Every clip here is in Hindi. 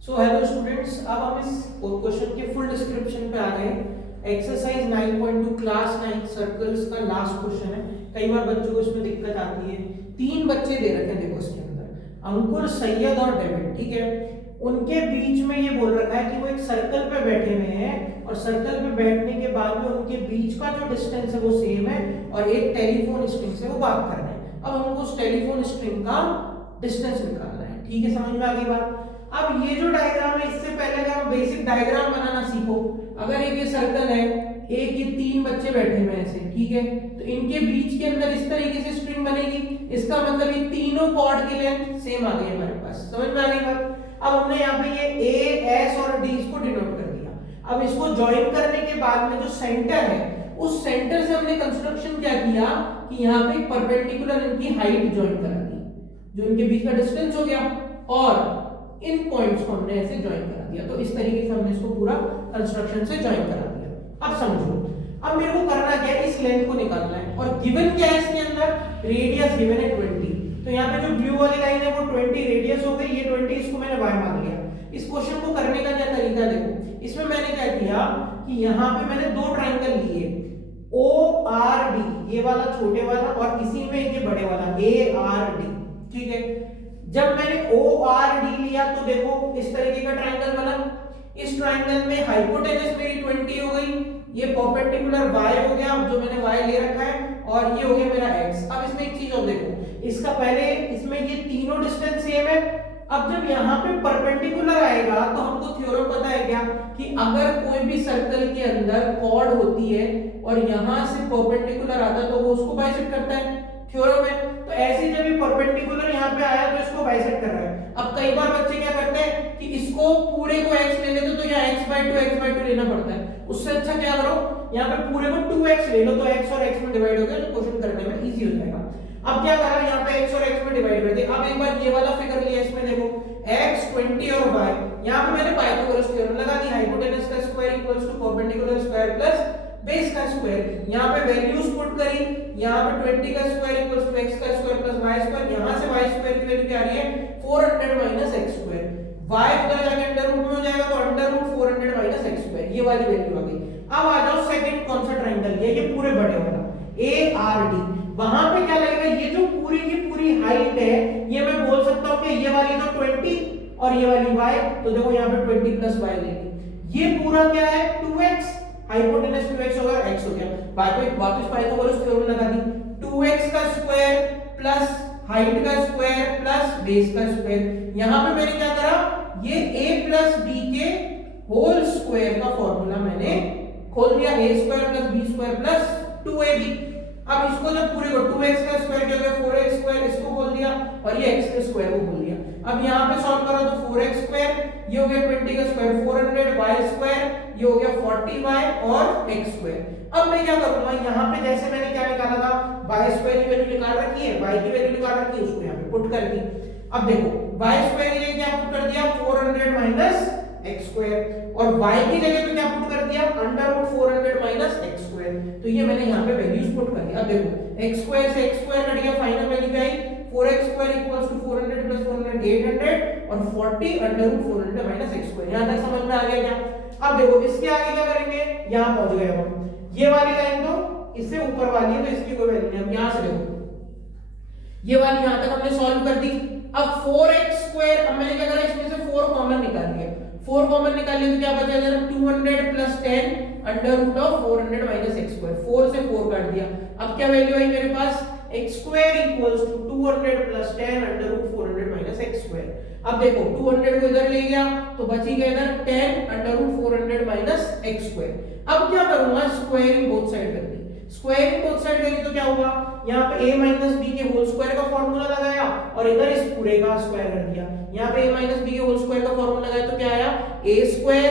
सो हेलो स्टूडेंट्स, अब हम इस क्वेश्चन के फुल डिस्क्रिप्शन पे आ गए। एक्सरसाइज 9.2 क्लास 9 सर्कल्स का लास्ट क्वेश्चन है। कई बार बच्चों को इसमें दिक्कत आती है। तीन बच्चे दे रखे हैं, देखो इसके अंदर अंकुर, सैयद और डेविड, ठीक है। उनके बीच में ये बोल रखा है कि वो एक सर्कल पे बैठे हुए हैं और सर्कल पे बैठने के बाद में उनके बीच का जो डिस्टेंस है वो सेम है और एक टेलीफोन स्ट्रिंग से वो बात कर रहे हैं। अब हमको उस टेलीफोन स्ट्रिंग का डिस्टेंस निकालना है, ठीक है। समझ में आ गई बात। अब ये जो डायग्राम है, इससे पहले अगर हम बेसिक डायग्राम बनाना सीखो। अगर एक ये सर्कल है, एक ये तीन बच्चे बैठे हुए हैं ऐसे, ठीक है, तो इनके बीच के अंदर इस तरीके से स्ट्रिंग बनेगी। इसका मतलब ये तीनों कॉर्ड की लेंथ सेम आ गई हमारे पास। समझ में आ गई बात। अब हमने यहाँ पे ये ए, एस और डी इसको डिनोट कर दिया। अब इसको ज्वाइन करने के बाद में जो सेंटर है, उस सेंटर से हमने कंस्ट्रक्शन क्या किया कि यहाँ पे परपेंडिकुलर इनकी हाइट ज्वाइन करा दी, जो इनके बीच का डिस्टेंस हो गया, और इन पॉइंट्स को हमने ऐसे ज्वाइन करा दिया। तो इस तरीके से हमने इसको पूरा कंस्ट्रक्शन से ज्वाइन करा दिया। अब समझो, अब मेरे को करना क्या है, इस लेंथ को निकालना है और गिवन क्या है इसके अंदर, रेडियस गिवन है 20। तो यहाँ पे जो ब्लू वाली लाइन है वो 20 रेडियस हो गई, ये 20 इसको मैंने y मान लिया। इस क्वेश्चन को करने का क्या तरीका देखो, इसमें मैंने क्या किया कि यहाँ पे मैंने दो ट्रायंगल लिए, ओ आर डी, ये वाला छोटे वाला और इसी में ये बड़े वाला ए आर डी, ठीक है। जब मैंने ओ आर डी लिया तो देखो इस तरीके का ट्रायंगल बना। इस ट्रायंगल में हाइपोटेनस मेरी 20 हो गई, ये परपेंडिकुलर y हो गया जो मैंने y ले रखा है, और ये हो गया मेरा x। अब इसमें एक चीज और देखो, इसका पहले इसमें ये तीनों डिस्टेंस सेम है। अब जब यहाँ पे परपेंडिकुलर आएगा तो हमको थ्योरम पता है क्या कि अगर कोई भी सर्कल के अंदर कॉर्ड होती है और यहाँ से परपेंडिकुलर आता है तो वो उसको बाइसेक्ट करता है, थ्योरम है। तो ऐसे जब ये परपेंडिकुलर यहाँ पे आया तो इसको बाइसेक्ट कर रहा है। अब कई बार बच्चे क्या करते हैं कि इसको पूरे को x ले लेते तो यहाँ x/2 लेना पड़ता है। उससे अच्छा क्या करो, यहाँ पे पूरे को 2x ले लो तो x और x में डिवाइड हो गया, तो क्वेश्चन करने में इजी हो जाएगा। अब क्या करा, यहाँ पे x और x में डिवाइड कर दिया। अब एक बार ये वाला फिगर लिया, इसमें देखो x 20 और y, यहाँ पे मैंने पाइथागोरस थ्योरम लगा दी, हाइपोटेनस का square equals to perpendicular square plus base का स्क्वायर। यहाँ पे वैल्यूज पुट करी, यहाँ पे 20 का स्क्वायर इक्वल्स टू x का स्क्वायर प्लस y स्क्वायर, यहाँ से y स्क्वायर की वैल्यू क्या आ रही है 400 माइनस x स्क्वायर, y उधर जाके अंडर रूट में हो जाएगा तो under root 400 minus x square, ये वाली वैल्यू आ गई। अब आ जाओ सेकंड कौन सा ट्रायंगल लिया, ये पूरे बड़े वाला ए आर डी। वहां पे क्या लगेगा, ये जो पूरी की पूरी हाइट है ये मैं बोल सकता हूं कि ये वाली तो 20 और ये वाली y, तो देखो यहाँ पे 20 प्लस y लेंगे। ये पूरा क्या है 2x, हाइपोटेनस 2x होगा, x हो गया। वापस पाइथागोरस थ्योरम लगा दी, 2x का स्क्वायर प्लस हाइट का स्क्वायर प्लस बेस का स्क्वायर। यहां पे मैंने क्या करा, ये a प्लस b के होल स्क्वायर का फॉर्मूला मैंने खोल दिया, a square plus b square plus 2ab। अब इसको जब पूरे को 2x का स्क्वायर क्या हो गया 4x स्क्वायर, इसको खोल दिया और ये x के स्क्वायर को खोल दिया। अब यहाँ पे सॉल्व करो तो 4x स्क्वायर, ये हो गया 20 का स्क्वायर 400, y स्क्वायर ये हो गया 40y और x स्क्वायर। अब मैं क्या करूंगा, यहाँ पे जैसे मैंने क्या निकाला था y स्क्वायर की वैल्यू निकाल रखी है, y की वैल्यू निकाल रखी है, उसको यहाँ पे पुट कर दी। अब देखो y स्क्वायर की जगह क्या पुट कर दिया 400 माइनस x स्क्वायर, और y की जगह पे क्या पुट कर दिया under root 400 minus x square. तो ये मैंने यहाँ पे वैल्यूज पुट कर दिया। अब देखो x स्क्वायर से x स्क्वायर कट गया, फाइनल वैल्यू क्या आई 4x square equals to 400 plus 400 800 और 40 under root 400 minus x square. यहाँ तक समझ में आ गया क्या। अब देखो इसके आगे क्या करेंगे, यहाँ पहुंच गए हम, ये वाली लाइन तो इससे ऊपर वाली है तो इसकी कोई वैल्यू नहीं। अब यहाँ से देखो ये वाली यहाँ तक हमने सॉल्व कर दी। अब 4x स्क्वायर, अब मैंने क्या करा इसमें से 4 कॉमन निकाल लिया, 4 कॉमन निकाल लिया तो क्या बचा जरा 200 plus 10 under root of 400 minus x square, 4 से 4 काट दिया। अब क्या वैल्यू आई मेरे पास x square equals to 200 plus 10 under root 400 minus x square. अब देखो 200 को इधर ले गया तो बची गया इधर 10 under root 400 minus x square. अब क्या करूंगा, स्क्वायरिंग बोथ साइड कर दी। स्क्वायरिंग बोथ साइड करी तो क्या हुआ, यहाँ पे a माइनस b के होल स्क्वायर का फॉर्मूला लगाया और इधर इस पूरे का स्क्वायर कर दिया। यहाँ पे a माइनस b के होल स्क्वायर का फॉर्मूला लगाया तो क्या आया a square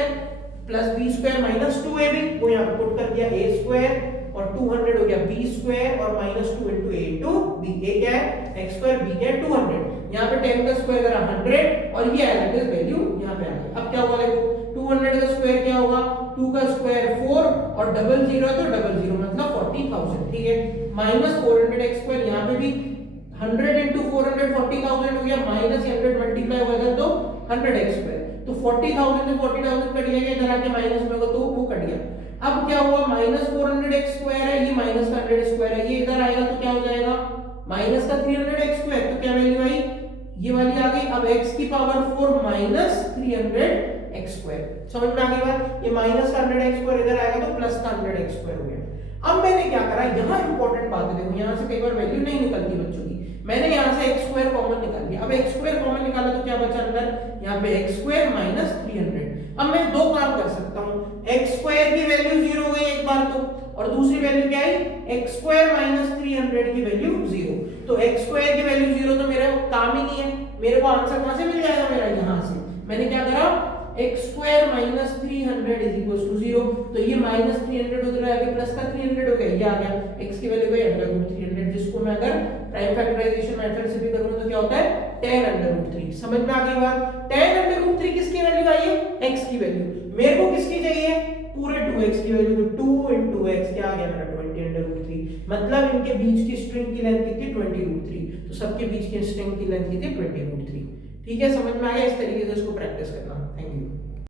plus b square minus 2ab, वो यहाँ पे पुट कर दिया a स्क्वायर और 200 हो गया b स्क्वायर और minus 2 into a into b, a क्या है x स्क्वायर, b क्या है 200। यहाँ पे 10 का स्क्वायर करा 100 और ये आया दिस वैल्यू यहाँ पे आ गई। अब क्या होगा देखो 200 का स्क्वायर क्या होगा 2 का स्क्वायर 4 और डबल जीरो है तो डबल जीरो मतलब 40,000, ठीक है। माइनस 400 x स्क्वायर, यहाँ पे भी 100 into 400 40,000 हो गया, माइनस 100 मल्टीप्लाई होगा तो 100 x स्क्वायर। तो 40,000 से 40,000 कट गया, इधर आके माइनस में होगा तो वो कट गया। अब क्या हुआ, माइनस 400 x² है, ये माइनस का 100 x², है, ये इधर आएगा तो क्या हो जाएगा माइनस का 300 x², तो क्या वैल्यू आई, ये वाली आ गई। अब x की पावर 4 माइनस 300 x², समझ में आ गई बात। ये माइनस का 100 x² इधर आएगा तो प्लस का 100 x² हो गया। अब मैंने क्या करा, यहाँ इंपॉर्टेंट बात है, देखो यहाँ से कई बार वैल्यू नहीं निकलती बच्चों की, मैंने यहाँ से x² कॉमन निकाल दिया। अब x² कॉमन निकाला तो क्या बचा अंदर, यहाँ पे x² माइनस 300। अब मैं दो काम कर सकता हूँ, x² की वैल्यू 0 हो गई एक बार तो, और दूसरी वैल्यू क्या आई, x² माइनस 300 की वैल्यू 0। तो x² की वैल्यू 0 तो मेरा काम ही नहीं है, मेरे को आंसर कहां से मिल जाएगा, मेरा यहां से। मैंने क्या करा, x² minus 300 is equal to 0, तो ये माइनस 300 उधर आ गया, प्लस का 300 हो गया, ये आ गया, x की वैल्यू गई √300, जिसको मैं अगर प्राइम फैक्टराइजेशन मेथड से भी करूंगा तो क्या होता है tan √3। समझ में आ गई बात। tan √3 किसकी वैल्यू आई है, x की वैल्यू, मेरे को किसकी चाहिए, पूरे 2x की वैल्यू, तो 2 into x क्या आ गया मेरा 20 √3, मतलब इनके बीच की स्ट्रिंग की लेंथ कितनी 20 √3, तो सबके बीच की स्ट्रिंग की लेंथ कितनी 20 √3। ठीक है, समझ में आ गया, इस तरीके से इसको प्रैक्टिस करना। Thank you.